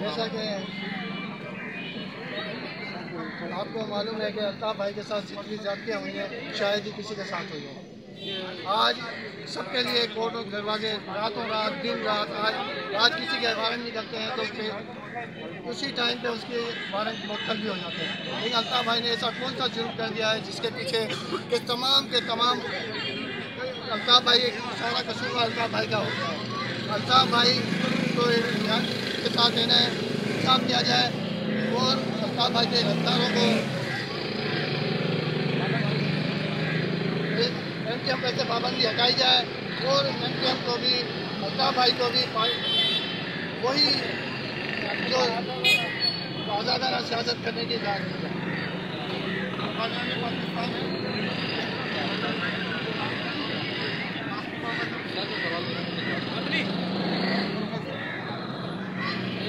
जैसा कि आपको मालूम है कि अल्ताफ भाई के साथ जितनी ज्यादतियाँ हुई हैं शायद ही किसी के साथ हुई हैं। आज सबके लिए कोर्टों के दरवाजे रातों रात दिन रात आज किसी के वारंट निकलते हैं तो फिर उसी टाइम पे उसके वारंट मुअत्तल भी हो जाते हैं। लेकिन अल्ताफ भाई ने ऐसा कौन सा जुर्म कर दिया है जिसके पीछे के तमाम अल्ताफ भाई सारा कसूर अल्ताफ भाई का होता है। अल्ताफ भाई को के साथ इन्हें इंसाफ किया जाए और अल्ताफ भाई के गिरफ्तारों को एमटीएम पे से पाबंदी हटाई जाए और एमटीएम को भी अल्ताफ भाई को भी वही जो आज़ादाना सियासत करने की इजाज़त दी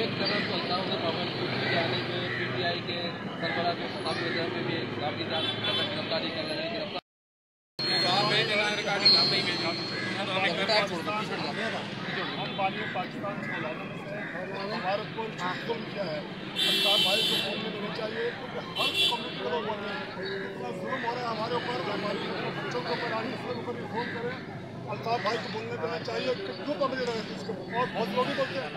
एक तरफ तो अल्ताफ के पाबंदी जाने के पीटीआई के सरबराह के मुकाबले में भी काफ़ी गिरफ्तारी कर रहे हैं। हम बानी पाकिस्तान से हमारे को जुल्म किया है। अल्ताफ भाई को बोलने देना चाहिए क्योंकि हर कम्युनिटी को बोल रहे हैं इतना जुल्म हो रहा है हमारे ऊपर, हमारे बच्चों के ऊपर आगे इसके ऊपर रिफॉर्म करें। अल्ताफ भाई को बोलने देना चाहिए कि क्यों पाबंदी लगाते इसको, और बहुत लोग ही बोलते हैं,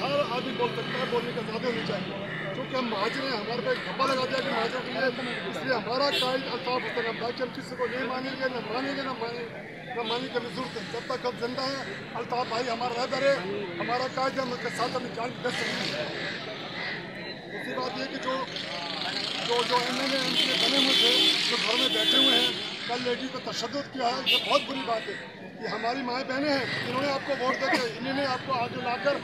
हर आदमी बोल सकता है, बोलने की आज़ादी होनी चाहिए। क्योंकि हम महाजिर हैं, हमारे पे धब्बा लगा दिया कि महाजिर के लिए, इसलिए हमारा कायद अल्ताफ हुसैन अब्बास कि हम किसी को नहीं मानेंगे न मानेंगे न मानने की जरूरत है। जब तक हम जिंदा हैं अल्ताफ भाई हमारा रहबर है, हमारा कायद है, हम उसके साथ अपनी जान दे सकते हैं। दूसरी बात यह कि जो MLA MPA बने हुए थे, जो घर में बैठे हुए हैं, कल लेडी को तशद्दुद किया है, ये बहुत बुरी बात है। ये हमारी माएँ बहनें हैं, इन्होंने आपको वोट देकर इन्होंने आपको आगे लाकर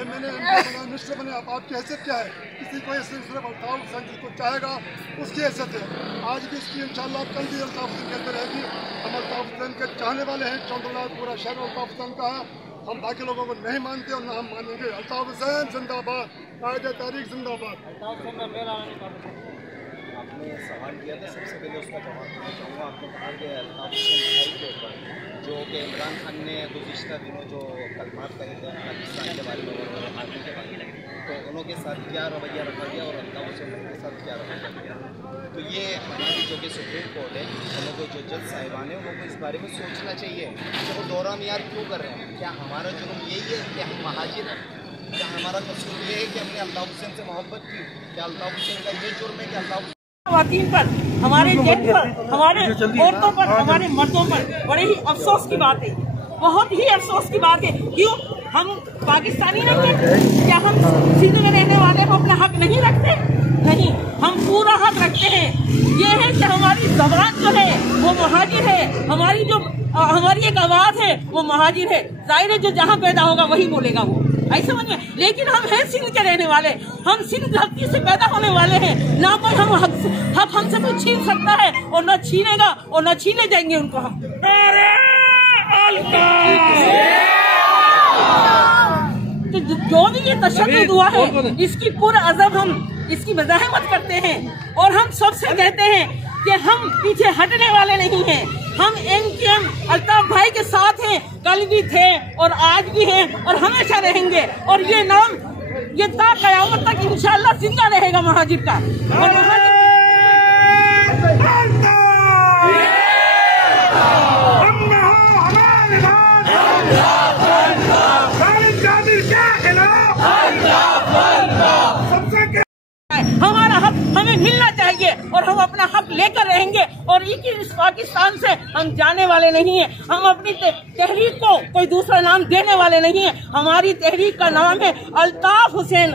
MLA MPA बना, मिनिस्टर बने। आपकी हैसियत क्या है? किसी को सिर्फ अल्ताफ हुसैन जिसको चाहेगा उसकी हैसियत है। आज भी इसकी इंशाल्लाह कल भी अल्ताफ हुसैन के अंदर रहेगी। हम अल्ताफ हुसैन के चाहने वाले हैं, चौंधला पूरा शहर अल्ताफ हुसैन का है। हम बाकी लोगों को नहीं मानते और ना हम मानेंगे। अल्ताफ हुसैन जिंदाबाद, कायदे तारीख जिंदाबाद। आपने सवाल किया था, सबसे पहले उसका जवाब देना चाहूँगा। आपने कहा कि अल्ताफ हुसैन भाई के ऊपर जो कि इमरान खान ने गुज़िश्ता दिनों जो कलमात कहे थे पाकिस्तान के बारे में और आर्मी के बारे में, तो उनके साथ क्या रवैया रखा गया और अल्ताफ हुसैन के साथ क्या रवैया गया, तो ये हमारी जो कि सुप्रीम कोर्ट है, उनको जो जज साहिबान है उनको इस बारे में सोचना चाहिए कि वो दौरा मियार क्यों कर रहे हैं। क्या हमारा जुर्म यही है कि हम महाजिर हैं? क्या हमारा कसूर ये है कि हमने अल्ताफ हुसैन से मोहब्बत की? क्या अल्ताफ हुसैन का ये जुर्म है कि अल्ताफ ख़वातीन पर, हमारे जेंट्स पर, हमारे औरतों पर, हमारे मर्दों पर बड़े ही अफसोस की बात है, बहुत ही अफसोस की बात है। क्यों हम पाकिस्तानी नहीं हैं? क्या हम सिंध में रहने वाले हम अपना हक नहीं रखते? नहीं, हम पूरा हक रखते हैं। ये है कि हमारी ज़बान जो है वो महाजिर है, हमारी एक आवाज़ है वो महाजिर है। जाहिर है जो जहाँ पैदा होगा वही बोलेगा वो, ऐसे समझ में। लेकिन हम हैं सिंध के रहने वाले, हम सिंध धरती से पैदा होने वाले हैं। ना कोई हम हक हमसे कोई छीन सकता है और न छीनेगा और न छीने जाएंगे उनको हम। तो जो भी ये तशद्दुद हुआ है इसकी पूरा अज़ब हम इसकी मज़ाहमत करते हैं और हम सबसे कहते हैं कि हम पीछे हटने वाले नहीं हैं। हम MTM अल्ताफ भाई के साथ हैं, कल भी थे और आज भी हैं और हमेशा रहेंगे। और ये नाम ये ता क़यामत तक इंशाअल्लाह जिंदा रहेगा महाजिर का। और हमारा हक हमें मिलना चाहिए और हम अपना हक लेकर रहेंगे और इस पाकिस्तान से हम जाने वाले नहीं हैं। हम अपनी तहरीक को कोई दूसरा नाम देने वाले नहीं हैं। हमारी तहरीक का नाम है अल्ताफ हुसैन,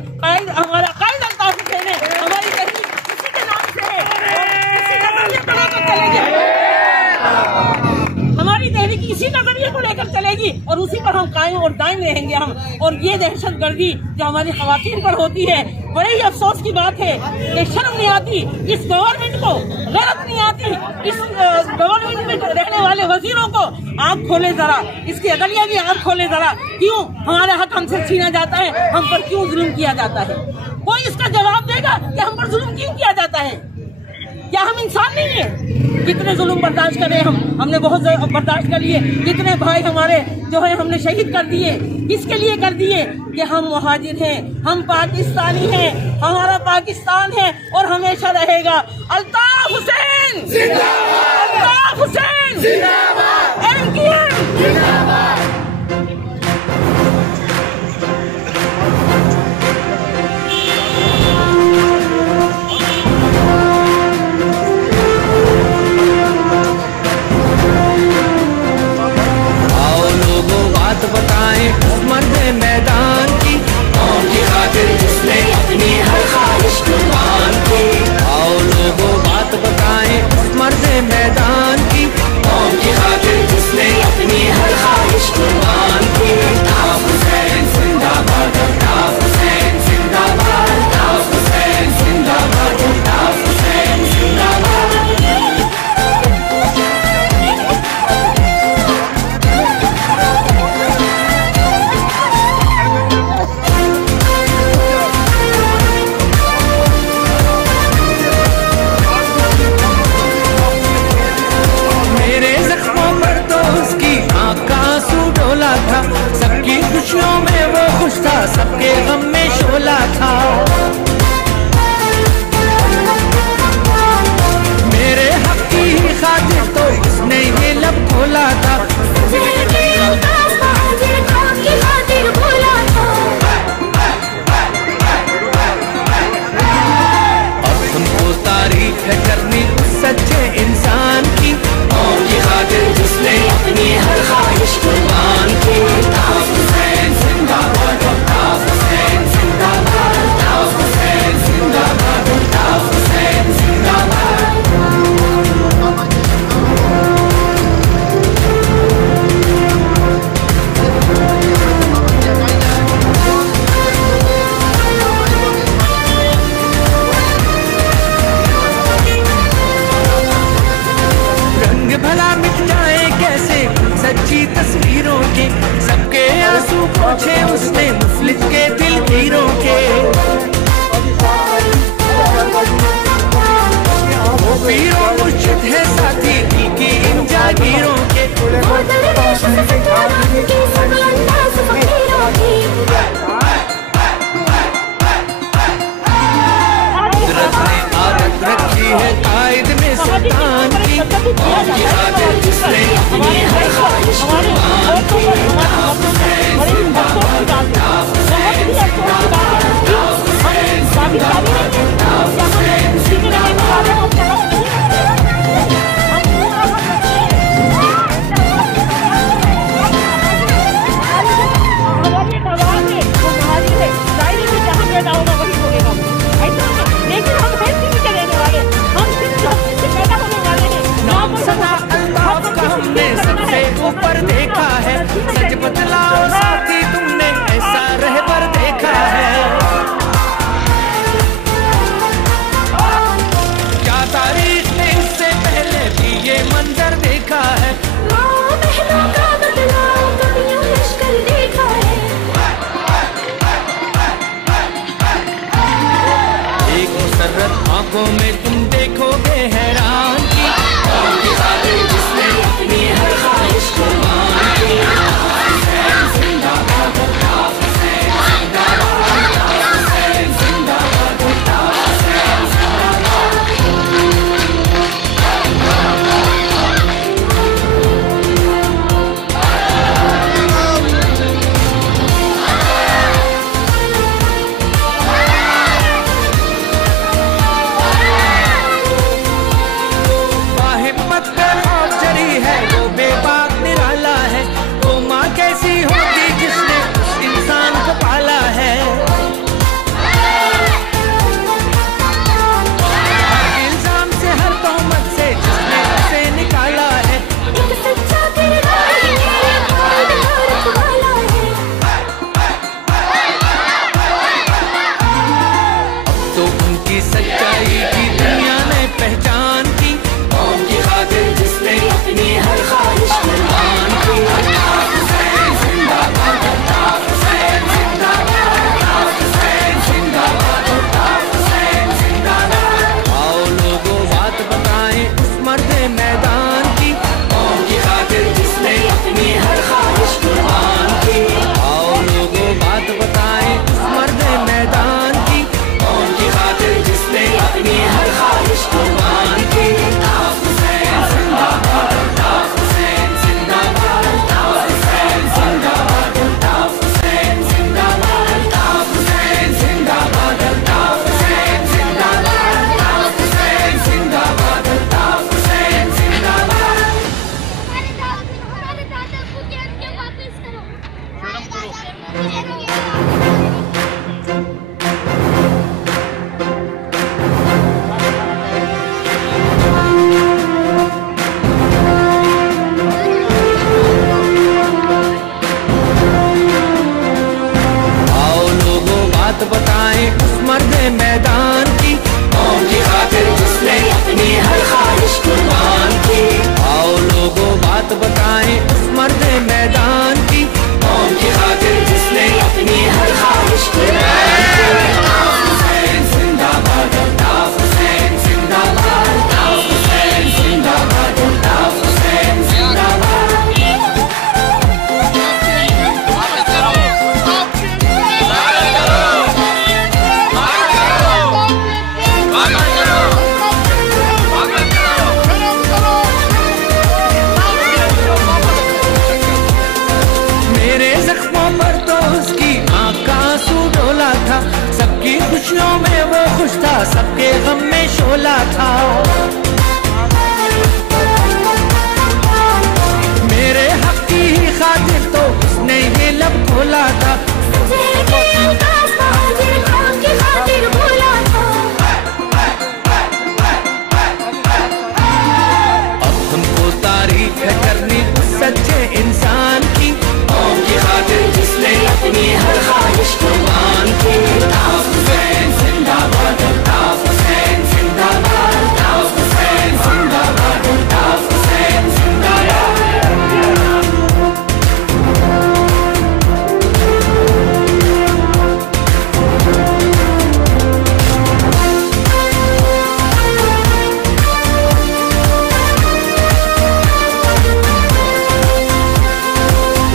हमारा कायद अल्ताफ हुसैन है। हमारी तहरीक इसी के नाम से है, हमारी तहरीक इसी नजरिए को लेकर चलेगी और उसी पर हम कायम और दायम रहेंगे हम। और ये दहशतगर्दी जो हमारी ख़वातीन पर होती है, बड़े ही अफसोस की बात है कि शर्म नहीं आती इस गवर्नमेंट को, गैरत नहीं आती इस गवर्नमेंट में रहने वाले वजीरों को। आँख खोले जरा, इसकी अदलिया भी आँख खोले जरा। क्यों हमारा हक हमसे छीना जाता है? हम पर क्यों जुल्म किया जाता है? कोई इसका जवाब देगा कि हम पर जुल्म क्यों किया जाता है? क्या हम इंसान नहीं है? कितने जुल्म बर्दाश्त करें हमने बहुत बर्दाश्त कर लिए। कितने भाई हमारे जो है हमने शहीद कर दिए। किसके लिए कर दिए? कि हम मुहाजिर हैं, हम पाकिस्तानी हैं, हमारा पाकिस्तान है और हमेशा रहेगा। अल्ताफ हुसैन जिंदाबाद, अल्ताफ हुसैन जिंदाबाद, MKM जिंदाबाद। बताएं उस मर्द मैदान की, कौम की खातिर जिसने अपनी हर ख्वाहिश कुर्बान की। आओ लोगों बात बताएं उस मर्द मैदान की, कौम की खातिर जिसने अपनी हर ख्वाहिश कुर्बान की। अल्ताफ हुसैन जिंदाबाद, अल्ताफ हुसैन जिंदाबाद, अल्ताफ हुसैन जिंदाबाद, अल्ताफ हुसैन जिंदाबाद। सबकी खुशियों में वो खुश था, सबके गम में शोला था। मेरे हक की ही खातिर तो उसने ये लब खोला था। अब तुमको तारीफ है करनी उस सच्चे इंसान की, कौम की खातिर जिसने अपनी हर ख्वाहिश कुर्बान की। अल्ताफ हुसैन जिंदाबाद, अल्ताफ हुसैन जिंदाबाद, अल्ताफ हुसैन जिंदाबाद, अल्ताफ हुसैन जिंदाबाद। भला मिट जाए कैसे सच्ची तस्वीरों के, सबके आंसू पोंछे उसने मुफलिस के दिलगीरों के। वो पीरों मुर्शिद है साथी दिल की इन जागीरों के। कुदरत ने आदत रखी है कायद में सुल्तान की, कौम की खातिर जिसने अपनी हर ख्वाहिश कुर्बान की। अल्ताफ हुसैन जिंदाबाद, अल्ताफ हुसैन जिंदाबाद, अल्ताफ हुसैन जिंदाबाद, अल्ताफ हुसैन जिंदाबाद। सबसे ऊपर देखा है, सच बतलाओ साथी तुमने ऐसा रहबर देखा है क्या? तारीख ने इससे पहले भी ये मंजर देखा है। एक मुसर्रत आंखों में तुम देखोगे हैरान की, कौम की खातिर जिसने अपनी हर ख्वाहिश कुर्बान की। अल्ताफ हुसैन जिंदाबाद, अल्ताफ हुसैन जिंदाबाद, अल्ताफ हुसैन जिंदाबाद, अल्ताफ हुसैन जिंदाबाद। के गम में शोला था। मेरे हक की ही खातिर तो उसने ये लब खोला था। अब हमको तारीफ है करनी उस सच्चे इंसान की, कौम की खातिर जिसने अपनी हर ख्वाहिश कुर्बान की। अल्ताफ हुसैन जिंदाबाद, अल्ताफ हुसैन जिंदाबाद, अल्ताफ हुसैन जिंदाबाद, अल्ताफ हुसैन जिंदाबाद।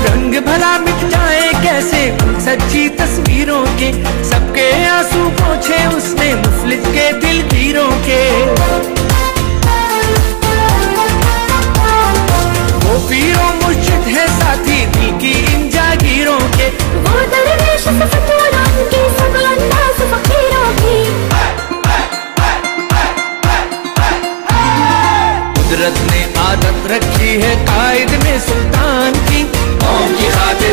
रंग भला मिट जाए कैसे उन सच्ची तस्वीरों के, सबके आंसू पोंछे उसने मुफलिस के दिलगीरों के। वो पीरों मुर्शिद है साथी दिल की इन जागीरों के। वो दरवेश फतवारां की सबल अंदाज फकीरों की। कुदरत ने आदत रखी है कायद में सुल्तान की, कौम की खातिर